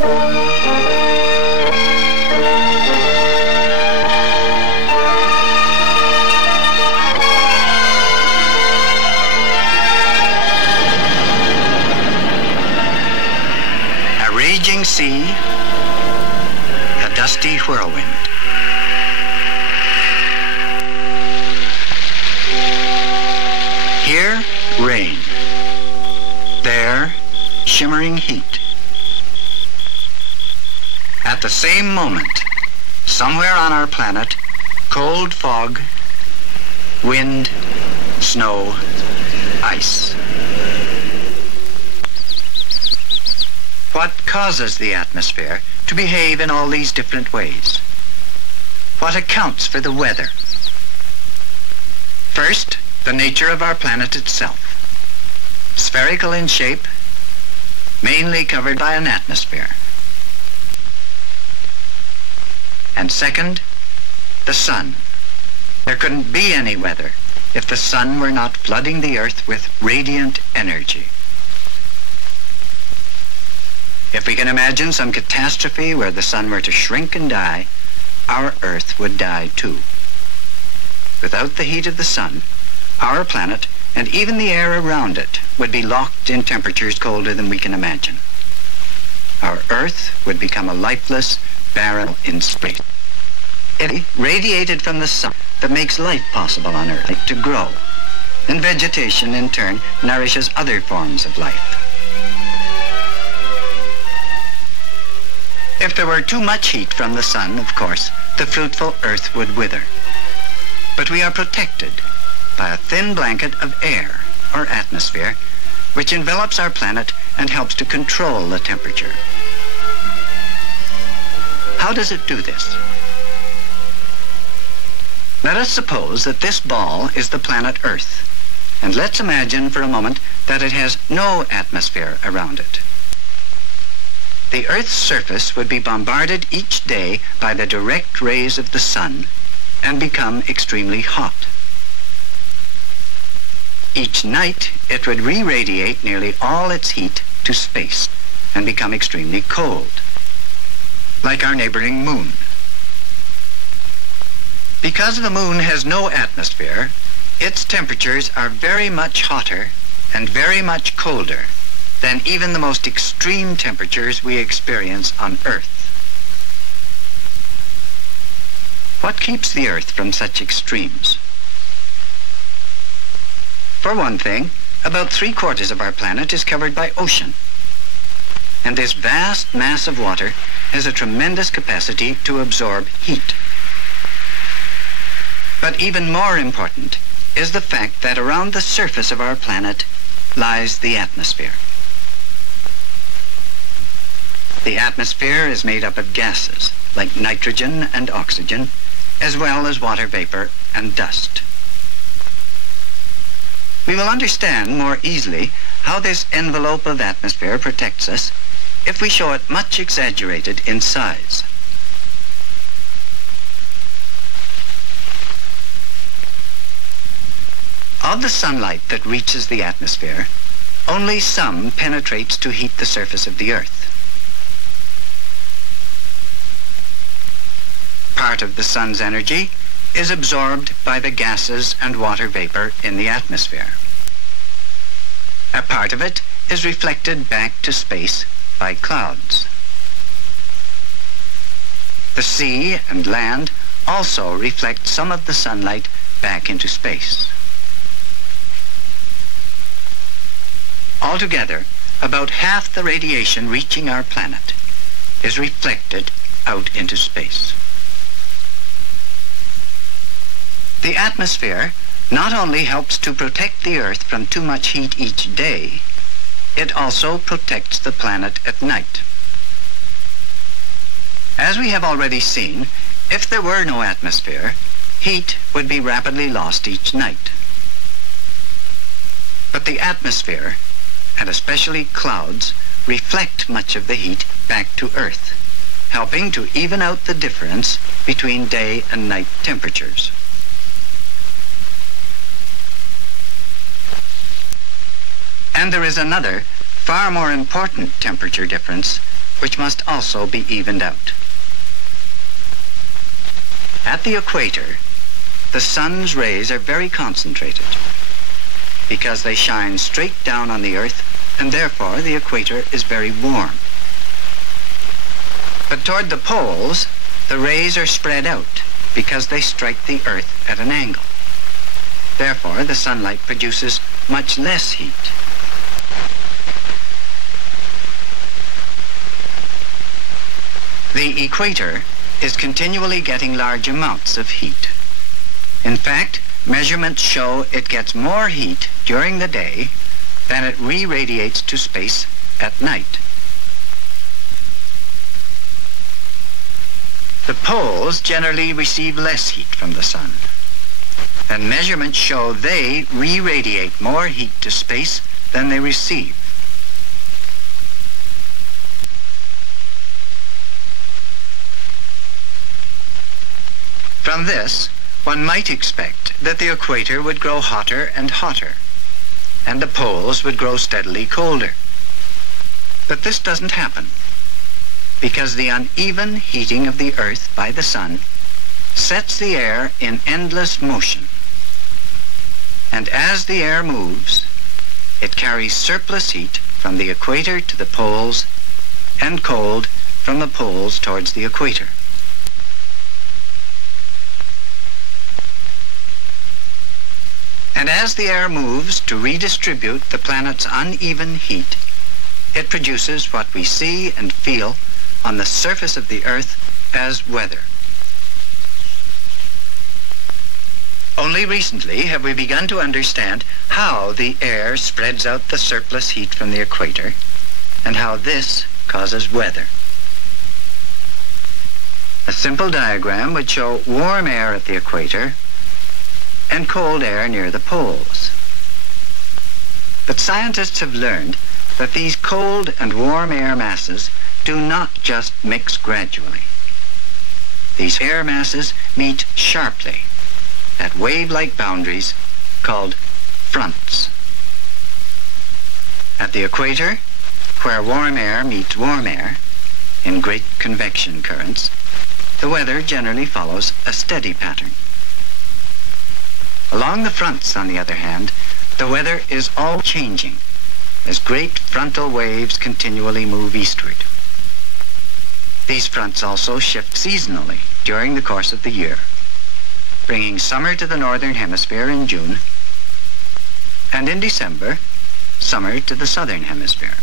A raging sea, a dusty whirlwind. Here, rain. There, shimmering heat. At the same moment, somewhere on our planet, cold fog, wind, snow, ice. What causes the atmosphere to behave in all these different ways? What accounts for the weather? First, the nature of our planet itself. Spherical in shape, mainly covered by an atmosphere. And second, the sun. There couldn't be any weather if the sun were not flooding the earth with radiant energy. If we can imagine some catastrophe where the sun were to shrink and die, our earth would die too. Without the heat of the sun, our planet and even the air around it would be locked in temperatures colder than we can imagine. Our earth would become a lifeless barrel in space. It radiated from the sun that makes life possible on Earth to grow, and vegetation in turn nourishes other forms of life. If there were too much heat from the sun, of course, the fruitful earth would wither. But we are protected by a thin blanket of air, or atmosphere, which envelops our planet and helps to control the temperature. How does it do this? Let us suppose that this ball is the planet Earth, and let's imagine for a moment that it has no atmosphere around it. The Earth's surface would be bombarded each day by the direct rays of the sun and become extremely hot. Each night, it would re-radiate nearly all its heat to space and become extremely cold, like our neighboring moon. Because the moon has no atmosphere, its temperatures are very much hotter and very much colder than even the most extreme temperatures we experience on Earth. What keeps the Earth from such extremes? For one thing, about 3/4 of our planet is covered by ocean. And this vast mass of water has a tremendous capacity to absorb heat. But even more important is the fact that around the surface of our planet lies the atmosphere. The atmosphere is made up of gases like nitrogen and oxygen, as well as water vapor and dust. We will understand more easily how this envelope of atmosphere protects us if we show it much exaggerated in size. Of the sunlight that reaches the atmosphere, only some penetrates to heat the surface of the Earth. Part of the sun's energy is absorbed by the gases and water vapor in the atmosphere. A part of it is reflected back to space by clouds. The sea and land also reflect some of the sunlight back into space. Altogether, about half the radiation reaching our planet is reflected out into space. The atmosphere not only helps to protect the Earth from too much heat each day, it also protects the planet at night. As we have already seen, if there were no atmosphere, heat would be rapidly lost each night. But the atmosphere, and especially clouds, reflect much of the heat back to Earth, helping to even out the difference between day and night temperatures. And there is another, far more important temperature difference which must also be evened out. At the equator, the sun's rays are very concentrated because they shine straight down on the Earth, and therefore the equator is very warm. But toward the poles, the rays are spread out because they strike the Earth at an angle. Therefore, the sunlight produces much less heat. The equator is continually getting large amounts of heat. In fact, measurements show it gets more heat during the day than it re-radiates to space at night. The poles generally receive less heat from the sun, and measurements show they re-radiate more heat to space than they receive. From this, one might expect that the equator would grow hotter and hotter, and the poles would grow steadily colder. But this doesn't happen, because the uneven heating of the Earth by the sun sets the air in endless motion. And as the air moves, it carries surplus heat from the equator to the poles, and cold from the poles towards the equator. And as the air moves to redistribute the planet's uneven heat, it produces what we see and feel on the surface of the Earth as weather. Only recently have we begun to understand how the air spreads out the surplus heat from the equator, and how this causes weather. A simple diagram would show warm air at the equator and cold air near the poles. But scientists have learned that these cold and warm air masses do not just mix gradually. These air masses meet sharply at wave-like boundaries called fronts. At the equator, where warm air meets warm air in great convection currents, the weather generally follows a steady pattern. Along the fronts, on the other hand, the weather is all changing as great frontal waves continually move eastward. These fronts also shift seasonally during the course of the year, bringing summer to the northern hemisphere in June, and in December, summer to the southern hemisphere.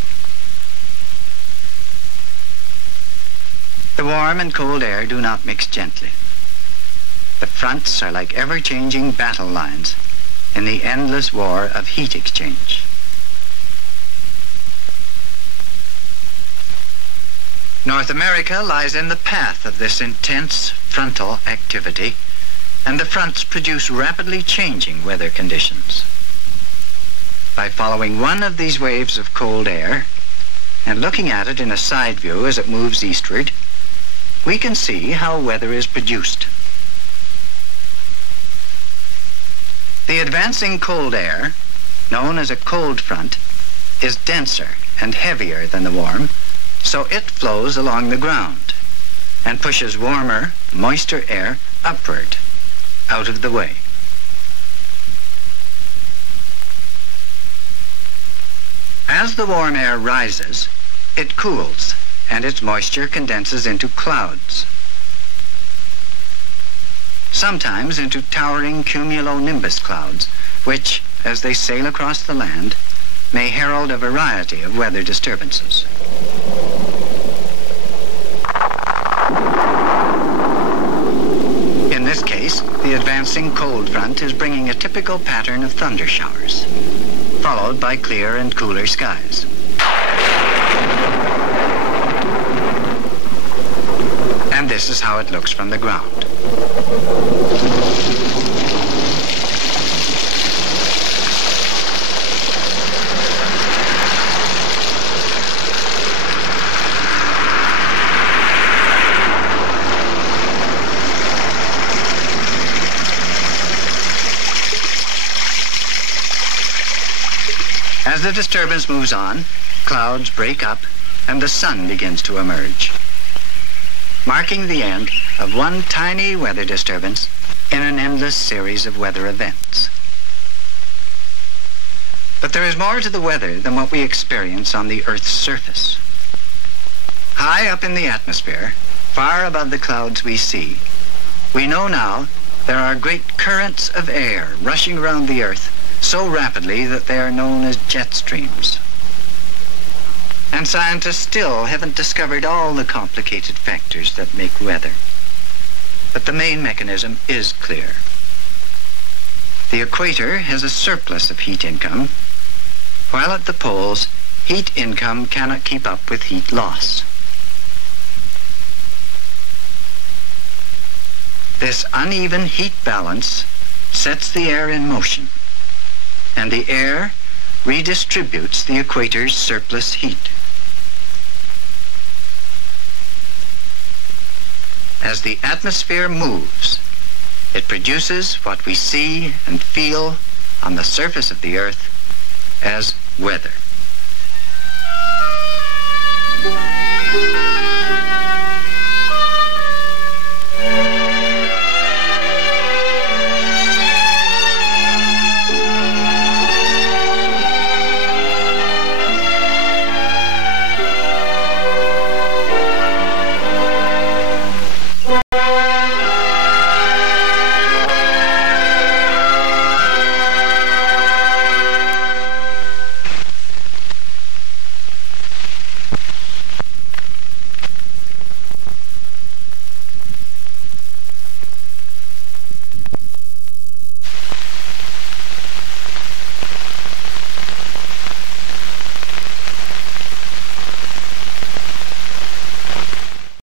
The warm and cold air do not mix gently. The fronts are like ever-changing battle lines in the endless war of heat exchange. North America lies in the path of this intense frontal activity, and the fronts produce rapidly changing weather conditions. By following one of these waves of cold air and looking at it in a side view as it moves eastward, we can see how weather is produced. The advancing cold air, known as a cold front, is denser and heavier than the warm, so it flows along the ground and pushes warmer, moister air upward, out of the way. As the warm air rises, it cools, and its moisture condenses into clouds, sometimes into towering cumulonimbus clouds, which, as they sail across the land, may herald a variety of weather disturbances. In this case, the advancing cold front is bringing a typical pattern of thunder showers, followed by clear and cooler skies. And this is how it looks from the ground. As the disturbance moves on, clouds break up and the sun begins to emerge, marking the end of one tiny weather disturbance in an endless series of weather events. But there is more to the weather than what we experience on the Earth's surface. High up in the atmosphere, far above the clouds we see, we know now there are great currents of air rushing around the Earth so rapidly that they are known as jet streams. And scientists still haven't discovered all the complicated factors that make weather. But the main mechanism is clear. The equator has a surplus of heat income, while at the poles, heat income cannot keep up with heat loss. This uneven heat balance sets the air in motion, and the air redistributes the equator's surplus heat. As the atmosphere moves, it produces what we see and feel on the surface of the Earth as weather.